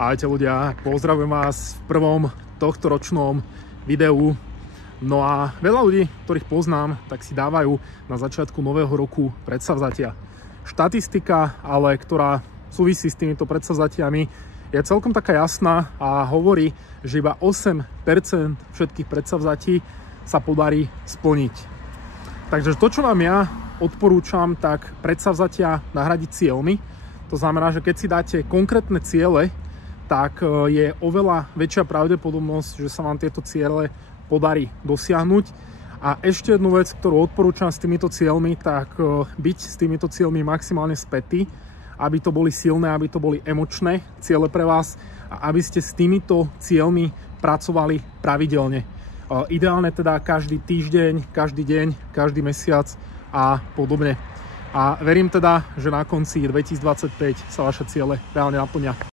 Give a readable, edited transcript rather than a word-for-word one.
Ahojte ľudia, pozdravujem vás v prvom tohtoročnom videu. No a veľa ľudí, ktorých poznám, tak si dávajú na začiatku nového roku predsavzatia. Štatistika, ale ktorá súvisí s týmito predsavzatiami, je celkom taká jasná a hovorí, že iba 8% všetkých predsavzatí sa podarí splniť. Takže to, čo vám ja odporúčam, tak predsavzatia nahradiť cieľmi. To znamená, že keď si dáte konkrétne ciele, tak je oveľa väčšia pravdepodobnosť, že sa vám tieto ciele podarí dosiahnuť. A ešte jednu vec, ktorú odporúčam s týmito cieľmi, tak byť s týmito cieľmi maximálne spätí, aby to boli silné, aby to boli emočné ciele pre vás a aby ste s týmito cieľmi pracovali pravidelne. Ideálne teda každý týždeň, každý deň, každý mesiac a podobne. A verím teda, že na konci 2025 sa vaše ciele reálne naplnia.